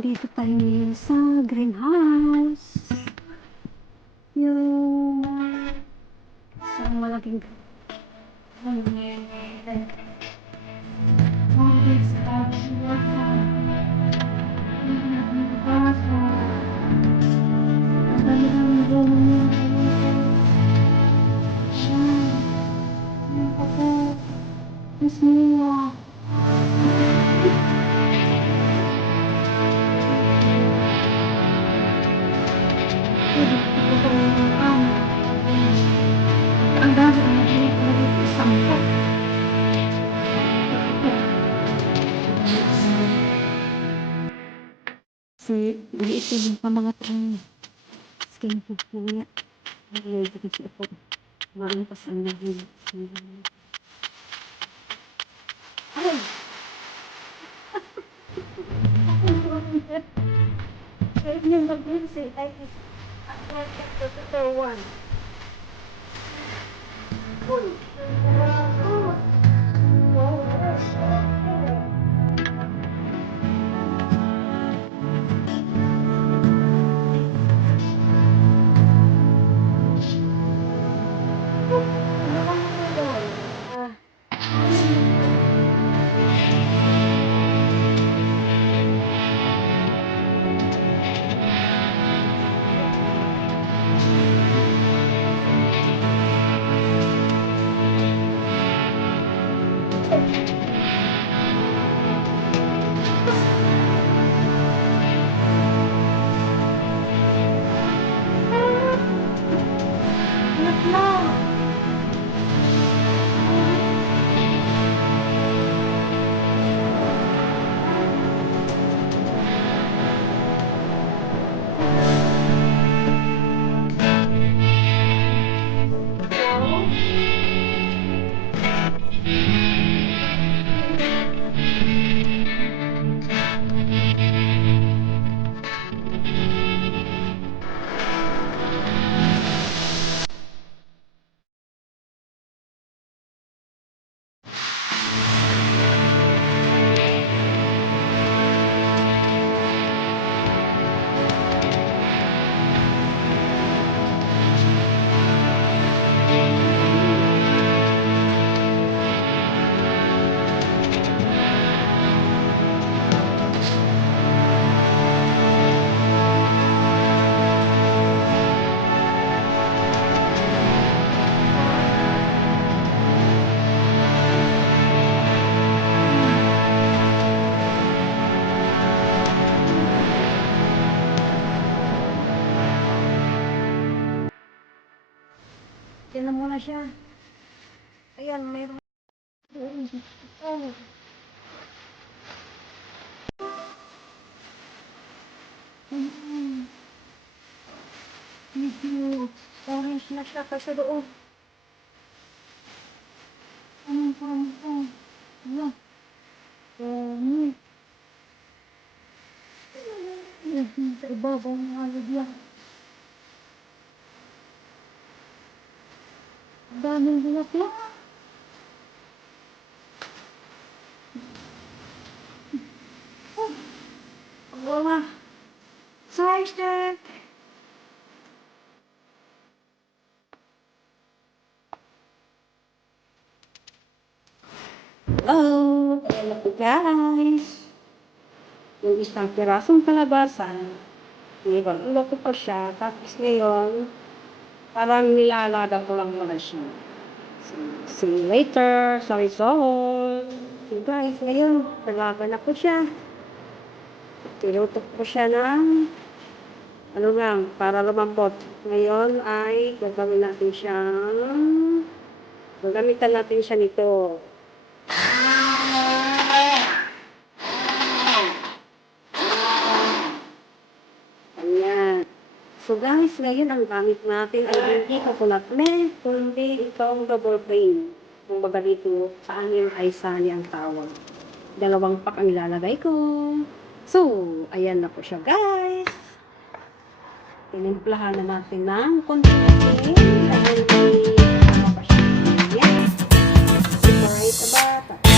Nandito tayo sa greenhouse. Yung malaking ang dami ng sampo. Ito yung mga skin food po niya. Ito po. Maraming pasan na yun. Ay! Kaya niya mag-visit. Ay, ito one. Tinan mo na siya. Ayan, mayroon. Oh. Medyo orange na siya kasi doon. Ano? Sa ibabaw ng alog yan. Ang daming bulaklak. Wala. Excited. Hello. Hello po guys. Yung isang pirasong kalabasan. Ulo ko pa siya. Tapos ngayon, parang nilalada ko lang muna siya. See you later sa result. So guys, ngayon, nalaban na po siya. Tinutok ko siya ng ano lang, para lumambot. Ngayon ay gagamitan natin siya nito. Ayan. So guys, ngayon ang gamit natin ay hindi coconut milk, kundi itong double cream. Kung baga dito, sa amin ay sani ang tawag. 2 pack ang ilalagay ko. So, ayan na po siya guys. Tinimplahan na natin ng konti asin. Ayan may pa siya. Separate the butter.